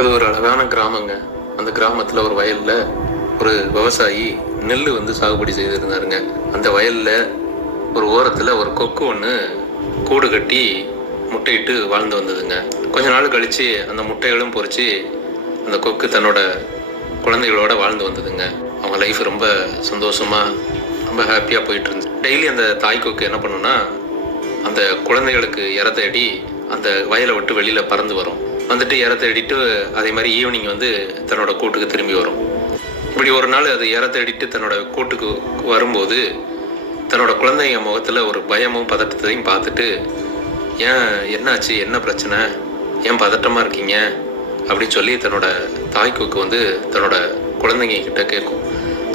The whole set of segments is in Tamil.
அது ஒரு அழகான கிராமங்க. அந்த கிராமத்தில் ஒரு வயலில் ஒரு விவசாயி நெல் சாகுபடி செய்திருந்தாருங்க. அந்த வயலில் ஒரு ஓரத்தில் ஒரு கொக்கு ஒன்று கூடு கட்டி முட்டையிட்டு வாழ்ந்து வந்ததுங்க. கொஞ்ச நாள் கழித்து அந்த முட்டைகளும் பொறிச்சு அந்த கொக்கு தன்னோட குழந்தைகளோட வாழ்ந்து வந்ததுங்க. அவங்க லைஃப் ரொம்ப சந்தோஷமாக ரொம்ப ஹாப்பியாக போயிட்டு இருந்துச்சு. டெய்லி அந்த தாய் கொக்கு என்ன பண்ணுன்னா, அந்த குழந்தைகளுக்கு இற தேடி அந்த வயலை விட்டு வெளியில் பறந்து வரும். வந்துட்டு இற தேடிட்டு அதே மாதிரி ஈவினிங் தன்னோட கூட்டுக்கு திரும்பி வரும். இப்படி ஒரு நாள் அது இற தேடிட்டு தன்னோட கூட்டுக்கு வரும்போது தன்னோட குழந்தைங்க முகத்தில் ஒரு பயமும் பதட்டத்தையும் பார்த்துட்டு, ஏன் என்னாச்சு, என்ன பிரச்சனை, ஏன் பதட்டமாக இருக்கீங்க அப்படின்னு சொல்லி தன்னோட தாய் கொக்கு தன்னோட குழந்தைங்க கிட்ட கேட்கும்.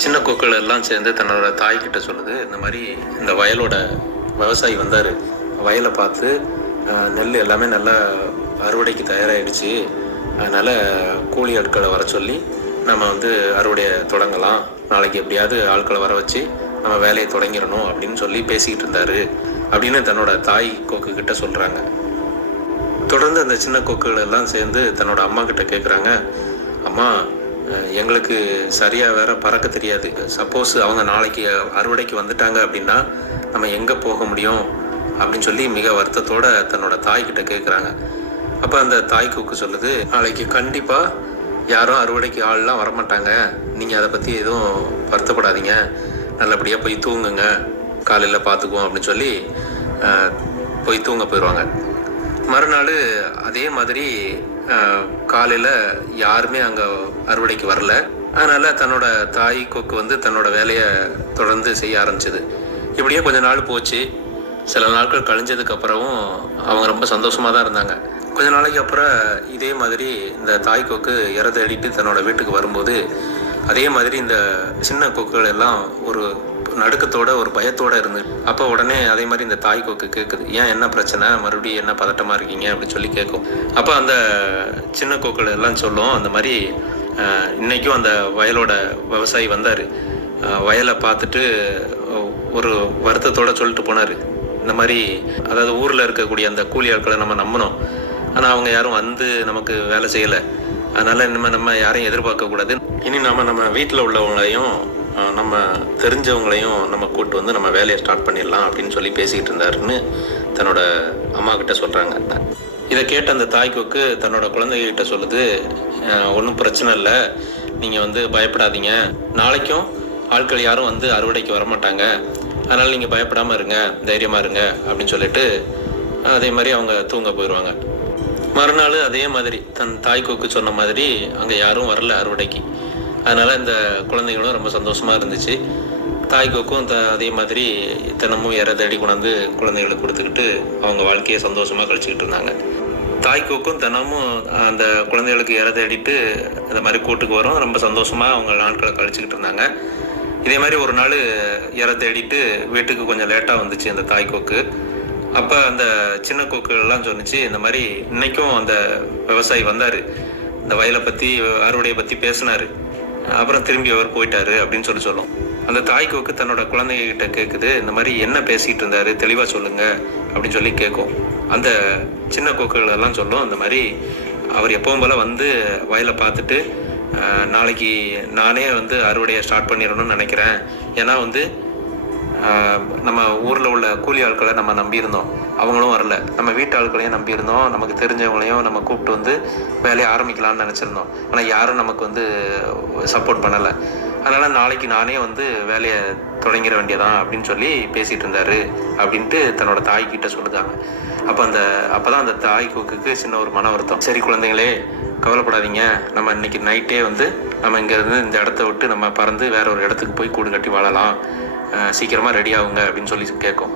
சின்ன கொக்குகள் எல்லாம் சேர்ந்து தன்னோட தாய்கிட்ட சொல்லுது, இந்த மாதிரி இந்த வயலோட விவசாயி வந்தார், வயலை பார்த்து நெல் எல்லாமே நல்லா அறுவடைக்கு தயாராகிடுச்சு, அதனால் கூலி ஆட்களை வர சொல்லி நம்ம அறுவடையை தொடங்கலாம், நாளைக்கு எப்படியாவது ஆட்களை வர வச்சு நம்ம வேலையை தொடங்கிடணும் அப்படின்னு சொல்லி பேசிக்கிட்டு இருந்தார் அப்படின்னு தன்னோட தாய் கொக்கு கிட்ட சொல்கிறாங்க. தொடர்ந்து அந்த சின்ன கொக்குகள் எல்லாம் சேர்ந்து தன்னோட அம்மா கிட்ட கேட்குறாங்க, அம்மா எங்களுக்கு சரியாக வேற பறக்க தெரியாது, சப்போஸ் அவங்க நாளைக்கு அறுவடைக்கு வந்துட்டாங்க அப்படின்னா நம்ம எங்கே போக முடியும் அப்படின்னு சொல்லி மிக வருத்தத்தோடு தன்னோட தாய்கிட்ட கேட்குறாங்க. அப்போ அந்த தாய் கொக்கு சொல்லுது, நாளைக்கு கண்டிப்பாக யாரும் அறுவடைக்கு ஆள்லாம் வரமாட்டாங்க, நீங்கள் அதை பற்றி எதுவும் வருத்தப்படாதீங்க, நல்லபடியாக போய் தூங்குங்க, காலையில் பார்த்துக்குவோம் அப்படின்னு சொல்லி போய் தூங்க போயிடுவாங்க. மறுநாள் அதே மாதிரி காலையில் யாருமே அங்கே அறுவடைக்கு வரல. அதனால் தன்னோட தாய் கொக்கு தன்னோட வேலையை தொடர்ந்து செய்ய ஆரம்பிச்சிது. இப்படியே கொஞ்ச நாள் போச்சு. சில நாட்கள் கழிஞ்சதுக்கப்புறமும் அவங்க ரொம்ப சந்தோஷமாக தான் இருந்தாங்க. கொஞ்ச நாளைக்கு அப்புறம் இதே மாதிரி இந்த தாய் கொக்கு இற தேடிட்டு தன்னோட வீட்டுக்கு வரும்போது அதே மாதிரி இந்த சின்ன கொக்குகள் எல்லாம் ஒரு நடுக்கத்தோட ஒரு பயத்தோடு இருந்து, அப்போ உடனே அதே மாதிரி இந்த தாய் கொக்கு கேட்குது, ஏன் என்ன பிரச்சனை, மறுபடியும் என்ன பதட்டமாக இருக்கீங்க அப்படின்னு சொல்லி கேட்கும். அப்போ அந்த சின்ன கொக்குகள் எல்லாம் சொல்லும், அந்த மாதிரி இன்றைக்கும் அந்த வயலோட விவசாயி வந்தார், வயலை பார்த்துட்டு ஒரு வருத்தத்தோடு சொல்லிட்டு போனார், இந்த மாதிரி அதாவது ஊரில் இருக்கக்கூடிய அந்த கூலி ஆட்களை நம்ம நம்பினோம், ஆனால் அவங்க யாரும் நமக்கு வேலை செய்யலை, அதனால் இனிமேல் நம்ம யாரையும் எதிர்பார்க்கக்கூடாது, இனி நம்ம வீட்டில் உள்ளவங்களையும் நம்ம தெரிஞ்சவங்களையும் நம்ம கூப்பிட்டு நம்ம வேலையை ஸ்டார்ட் பண்ணிடலாம் அப்படின்னு சொல்லி பேசிக்கிட்டு இருந்தாருன்னு தன்னோட அம்மா கிட்ட சொல்கிறாங்க. இதை கேட்ட அந்த தாய்க்கு தன்னோட குழந்தைகிட்ட சொல்லுது, ஒன்றும் பிரச்சனை இல்லை, நீங்கள் பயப்படாதீங்க, நாளைக்கும் ஆட்கள் யாரும் அறுவடைக்கு வரமாட்டாங்க, அதனால் நீங்கள் பயப்படாமல் இருங்க, தைரியமாக இருங்க அப்படின்னு சொல்லிட்டு அதே மாதிரி அவங்க தூங்க போயிடுவாங்க. மறுநாள் அதே மாதிரி தன் தாய் கொக்கு சொன்ன மாதிரி அங்கே யாரும் வரல அறுவடைக்கு. அதனால் இந்த குழந்தைங்களும் ரொம்ப சந்தோஷமாக இருந்துச்சு. தாய் கொக்கும் அதே மாதிரி தினமும் இற தேடி கொண்டாந்து குழந்தைங்களுக்கு கொடுத்துக்கிட்டு அவங்க வாழ்க்கையை சந்தோஷமாக கழிச்சிக்கிட்டு இருந்தாங்க. தாய் கொக்கும் தினமும் அந்த குழந்தைகளுக்கு இற தேடிட்டு அந்த மாதிரி கூட்டுக்கு வரும், ரொம்ப சந்தோஷமாக அவங்க நாட்களை கழிச்சிக்கிட்டு இருந்தாங்க. இதே மாதிரி ஒரு நாள் இற தேடிட்டு வீட்டுக்கு கொஞ்சம் லேட்டாக வந்துச்சு அந்த தாய் கொக்கு. அப்போ அந்த சின்ன கொக்குகள்லாம் சொன்னிச்சு, இந்த மாதிரி இன்றைக்கும் அந்த விவசாயி வந்தார், இந்த வயலை பற்றி அறுவடையை பற்றி பேசினார், அப்புறம் திரும்பி அவர் போயிட்டாரு அப்படின்னு சொல்லும். அந்த தாய் கொக்கு தன்னோட குழந்தைகிட்ட கேட்குது, இந்த மாதிரி என்ன பேசிகிட்டு இருந்தார், தெளிவாக சொல்லுங்கள் அப்படின்னு சொல்லி கேட்கும். அந்த சின்ன கொக்குகள் எல்லாம் சொல்லும், இந்த மாதிரி அவர் எப்பவும் போல் வயலை பார்த்துட்டு நாளைக்கு நானே அறுவடையை ஸ்டார்ட் பண்ணிடணும்னு நினைக்கிறேன், ஏன்னா நம்ம ஊரில் உள்ள கூலி ஆட்களை நம்ம நம்பியிருந்தோம், அவங்களும் வரல, நம்ம வீட்டு ஆட்களையும் நம்பியிருந்தோம், நமக்கு தெரிஞ்சவங்களையும் நம்ம கூப்பிட்டு வேலையை ஆரம்பிக்கலாம்னு நினச்சிருந்தோம், ஆனால் யாரும் நமக்கு சப்போர்ட் பண்ணலை, அதனால் நாளைக்கு நானே வேலையை தொடங்கிட வேண்டியதான் அப்படின்னு சொல்லி பேசிகிட்டு இருந்தார் அப்படின்ட்டு தன்னோட தாய்கிட்ட சொல்லுதாங்க. அப்போ தான் அந்த தாய் கொக்குக்கு சின்ன ஒரு மன வருத்தம். சரி குழந்தைங்களே, கவலைப்படாதீங்க, நம்ம இன்றைக்கி நைட்டே நம்ம இங்கேருந்து இந்த இடத்த விட்டு நம்ம பறந்து வேற ஒரு இடத்துக்கு போய் கூடு கட்டி வாழலாம், சீக்கிரமாக ரெடி ஆகுங்க அப்படின்னு சொல்லி கேட்கும்.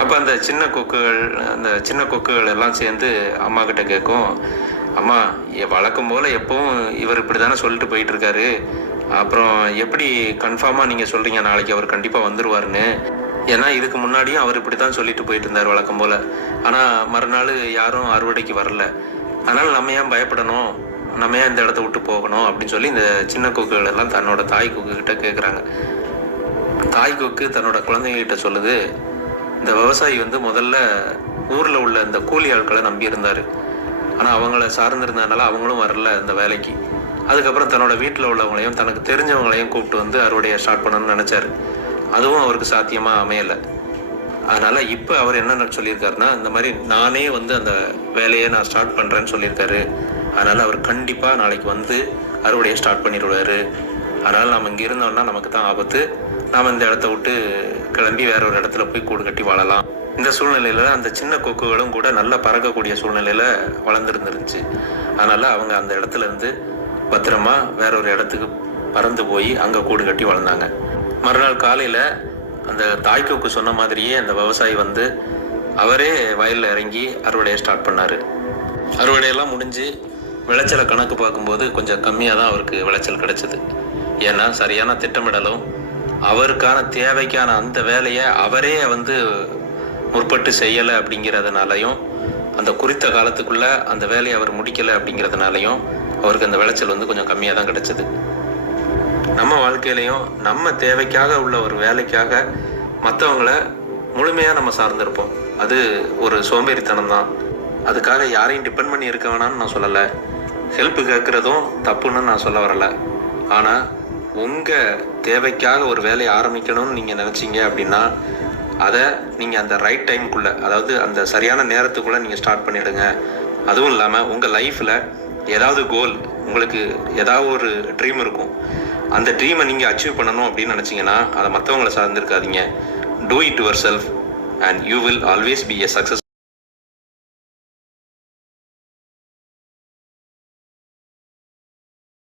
அப்போ அந்த சின்ன கொக்குகள் எல்லாம் சேர்ந்து அம்மா கிட்ட கேட்கும், அம்மா வழக்கம் போல் எப்பவும் இவர் இப்படி தானே சொல்லிட்டு போயிட்டுருக்காரு, அப்புறம் எப்படி கன்ஃபார்மாக நீங்கள் சொல்கிறீங்க நாளைக்கு அவர் கண்டிப்பாக வந்துடுவாருன்னு, ஏன்னா இதுக்கு முன்னாடியும் அவர் இப்படி தான் சொல்லிட்டு போயிட்டு இருந்தார் வழக்கம் போல், ஆனால் மறுநாள் யாரும் அறுவடைக்கு வரல, அதனால் நம்ம ஏன் பயப்படணும், நம்ம ஏன் இந்த இடத்த விட்டு போகணும் அப்படின்னு சொல்லி இந்த சின்ன கொக்குகள் எல்லாம் தன்னோட தாய் கொக்குகிட்ட கேட்குறாங்க. தாய் கொக்கு தன்னோட குழந்தைகிட்ட சொல்லுது, இந்த விவசாயி முதல்ல ஊரில் உள்ள இந்த கூலி ஆட்களை நம்பியிருந்தார், ஆனால் அவங்கள சார்ந்திருந்ததுனால அவங்களும் வரல அந்த வேலைக்கு. அதுக்கப்புறம் தன்னோட வீட்டில் உள்ளவங்களையும் தனக்கு தெரிஞ்சவங்களையும் கூப்பிட்டு வந்து அறுவடையை ஸ்டார்ட் பண்ணணும்னு நினச்சாரு. அதுவும் அவருக்கு சாத்தியமாக அமையலை. அதனால் இப்போ அவர் என்ன சொல்லியிருக்காருன்னா, இந்த மாதிரி நானே வந்து அந்த வேலையை நான் ஸ்டார்ட் பண்ணுறேன்னு சொல்லியிருக்காரு. அதனால் அவர் கண்டிப்பாக நாளைக்கு வந்து அறுவடையை ஸ்டார்ட் பண்ணிடுவார். அதனால் நம்ம இங்கே இருந்தோம்னா நமக்கு தான் ஆபத்து. நாம் இந்த இடத்த விட்டு கிளம்பி வேற ஒரு இடத்துல போய் கூடு கட்டி வாழலாம். இந்த சூழ்நிலையில் அந்த சின்ன கொக்குகளும் கூட நல்லா பறக்கக்கூடிய சூழ்நிலையில் வளர்ந்துருந்துருந்துச்சு. அதனால் அவங்க அந்த இடத்துல இருந்து பத்திரமா வேற ஒரு இடத்துக்கு பறந்து போய் அங்கே கூடு கட்டி வளர்ந்தாங்க. மறுநாள் காலையில் அந்த தாய்க்கோக்கு சொன்ன மாதிரியே அந்த விவசாயி வந்து அவரே வயலில் இறங்கி அறுவடையை ஸ்டார்ட் பண்ணார். அறுவடையெல்லாம் முடிஞ்சு விளைச்சலை கணக்கு பார்க்கும்போது கொஞ்சம் கம்மியாக தான் அவருக்கு விளைச்சல் கிடைச்சிது. ஏன்னா சரியான திட்டமிடலும் அவருக்கான தேவைக்கான அந்த வேலையை அவரே வந்து முற்பட்டு செய்யலை அப்படிங்கிறதுனாலையும், அந்த குறித்த காலத்துக்குள்ளே அந்த வேலையை அவர் முடிக்கலை அப்படிங்கிறதுனாலையும் அவருக்கு அந்த விளைச்சல் வந்து கொஞ்சம் கம்மியாக தான் கிடைச்சிது. நம்ம வாழ்க்கையிலையும் நம்ம தேவைக்காக உள்ள ஒரு வேலைக்காக மற்றவங்கள முழுமையாக நம்ம சார்ந்திருப்போம். அது ஒரு சோம்பேறித்தனம் தான். அதுக்காக யாரையும் டிபெண்ட் பண்ணி இருக்க வேணாம்னு நான் சொல்லலை. ஹெல்ப் கேட்குறதும் தப்புன்னு நான் சொல்ல வரலை. ஆனால் உங்கள் தேவைக்காக ஒரு வேலையை ஆரம்பிக்கணும்னு நீங்கள் நினச்சிங்க அப்படின்னா அதை நீங்கள் அந்த ரைட் டைமுக்குள்ளே, அதாவது அந்த சரியான நேரத்துக்குள்ளே நீங்கள் ஸ்டார்ட் பண்ணிவிடுங்க. அதுவும் இல்லாமல் உங்கள் லைஃப்பில் ஏதாவது கோல், உங்களுக்கு ஏதாவது ஒரு ட்ரீம் இருக்கும். அந்த ட்ரீமை நீங்கள் அச்சீவ் பண்ணணும் அப்படின்னு நினச்சிங்கன்னா அதை மற்றவங்களை சார்ந்திருக்காதீங்க. Do it yourself and you will always be a success.